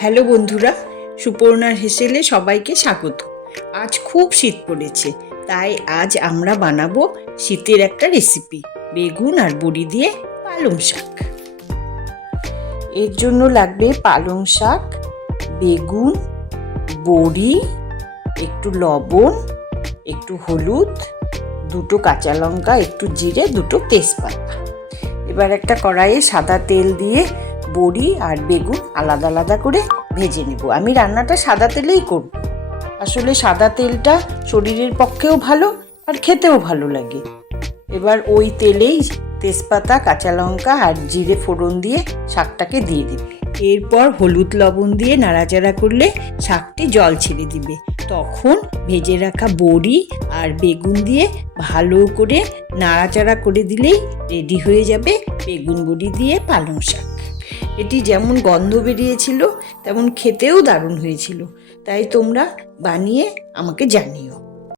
Hello বন্ধুরা, সুপর্ণার হেসেলে সবাইকে স্বাগত। আজ খুব শীত পড়েছে, তাই আজ আমরা বানাবো শীতের একটা রেসিপি, বেগুন আর বড়ি দিয়ে পালং শাক। এর জন্য লাগবে পালং শাক, বেগুন, বড়ি, একটু লবণ, একটু হলুদ, দুটো কাঁচা লঙ্কা, একটু জিরে, দুটো তেজপাতা। এবার একটা কড়াইয়ে সাদা তেল দিয়ে বড়ি আর বেগুন আলাদা আলাদা করে ভেজে নেব। আমি রান্নাটা সাদা তেলেই করব। আসলে সাদা তেলটা শরীরের পক্ষেও ভালো আর খেতেও ভালো লাগে। এবার ওই তেলেই তেজপাতা, কাঁচা লঙ্কা আর জিরে ফোড়ন দিয়ে শাকটাকে দিয়ে দেবে। এরপর হলুদ লবণ দিয়ে নাড়াচাড়া করলে শাকটি জল ছেড়ে দিবে। তখন ভেজে রাখা বড়ি আর বেগুন দিয়ে ভালো করে নাড়াচাড়া করে দিলেই রেডি হয়ে যাবে বেগুন বড়ি দিয়ে পালং শাক। এটি যেমন গন্ধ বেরিয়েছিল তেমন খেতেও দারুণ হয়েছিল। তাই তোমরা বানিয়ে আমাকে জানিও।